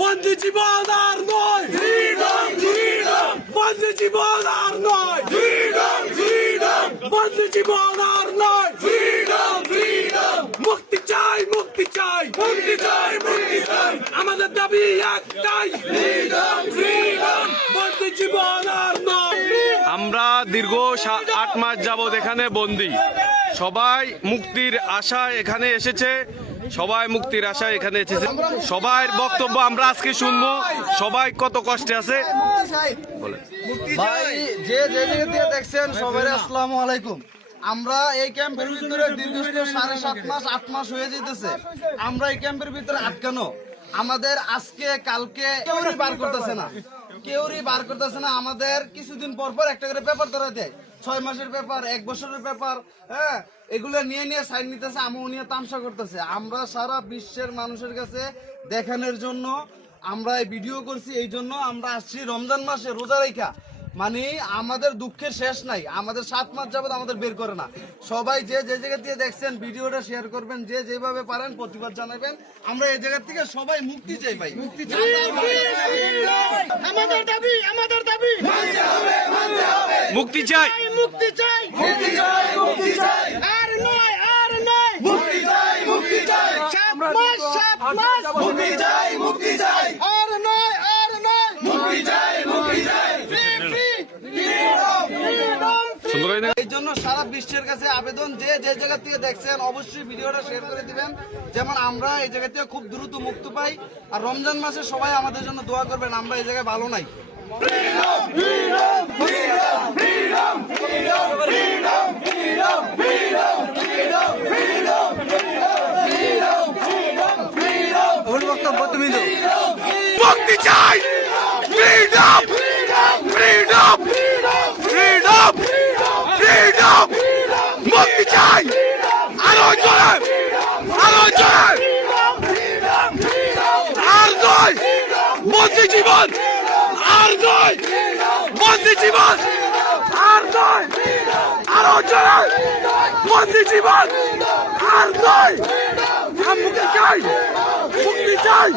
বন্দি জীবন আর নয়, বন্দি জীবন আর নয়, বন্দি জীবন আর নয়, মুক্তি চাই, মুক্তি চাই, মুক্তি চাই, মুক্তি চাই, আমাদের দাবি একটাই, বন্দি জীবন আর নয়। আমরা দীর্ঘ 8 মাস যাবৎ এখানে বন্দী। সবাই মুক্তির আশায় এখানে এসেছে, সবাই মুক্তির আশায় এখানে এসেছে। সবাই বক্তব্য আমরা আজকে শুনবো, সবাই কত কষ্টে আছে। ভাই যে জায়গা থেকে দেখছেন সবাই আসসালামু আলাইকুম। আমরা এই ক্যাম্পের ভিতরে দীর্ঘ 7.5 মাস 8 মাস হয়ে যেতেছে। আমরা এই ক্যাম্পের ভিতরে আটকানো। আমাদের আজকে কালকে কেউই বার করতেছে না, কেউই বার করতেছে না। আমাদের কিছুদিন পর পর একটা করে পেপার ধরা দেয়, 6 মাসের পেপার, 1 বছরের পেপার, হ্যাঁ, এগুলো নিয়ে নিয়ে সাইন নিতেছে, আমও নিয়ে তামসা করতেছে। আমরা সারা বিশ্বের মানুষের কাছে দেখানোর জন্য আমরা এই ভিডিও করছি। এই জন্য আমরা আসছি রমজান মাসে রোজা রেখা, মানে আমাদের দুঃখের শেষ নাই। আমাদের 7 মাস যাবত আমাদের বের করে না। সবাই যে যে জায়গা থেকে দেখছেন ভিডিওটা শেয়ার করবেন, যে যেভাবে পারেন প্রতিবাদ জানাবেন। আমরা এই জায়গা থেকে সবাই মুক্তি চাই ভাই, মুক্তি চাই। আমাদের দাবি, আমাদের দাবি মুক্তি চাই, মুক্তি চাই, মুক্তি চাই, মুক্তি চাই, আর নয়, আর নয়, মুক্তি চাই, মুক্তি চাই, 7 মাস, 7 মাস, মুক্তি চাই, মুক্তি চাই, আর নয়, আর নয়, মুক্তি চাই, মুক্তি চাই, সুন্দর হয় না? এই জন্য সারা বিশ্বের কাছে আবেদন, যে যে জায়গা থেকে দেখছেন অবশ্যই ভিডিওটা শেয়ার করে দিবেন, যেমন আমরা এই জায়গা থেকে খুব দ্রুত মুক্তি পাই। আর রমজান মাসে সবাই আমাদের জন্য দোয়া করবেন, আমরা এই জায়গায় ভালো নাই। বক্তব্য তুমি দাও। মুক্তি চাই, ফ্রিডম, ফ্রিডম, ফ্রিডম, ফ্রিডম, মুক্তি চাই, আরো জোরে, আরো জোরে, আর নয় বন্দি জীবন, আর নয় বন্দি জীবন, আর নয়, আরো জোরে বন্দি জীবন, আর নয়। মুক্তি চাই, মুক্তি চাই,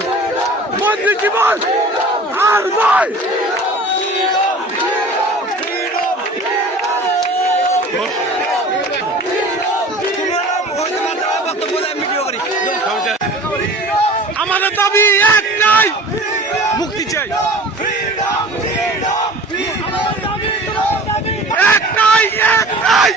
বন্দি জীবন, আর নয়। আমাদের দাবি একটাই, মুক্তি চাই, একটাই, একটাই।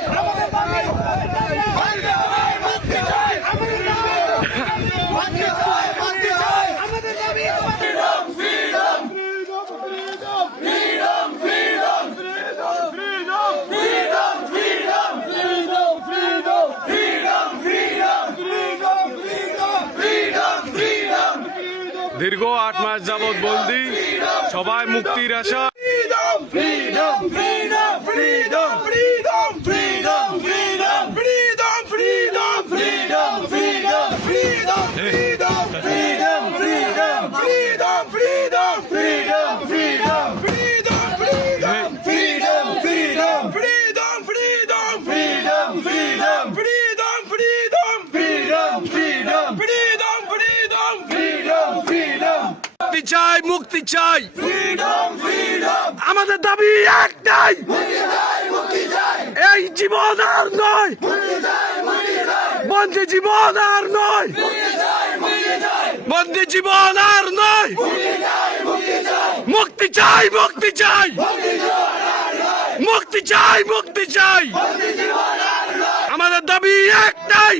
দীর্ঘ 8 মাস যাবৎ বন্দী, সবাই মুক্তির আশা। মুক্তি চাই, মুক্তি চাই, আমাদের দাবি একটাই, এই জীবন আর নয়, বন্দি জীবন আর নয়, বন্দি জীবন আর নয়, মুক্তি চাই, মুক্তি চাই, মুক্তি চাই, মুক্তি চাই, আমাদের দাবি একটাই।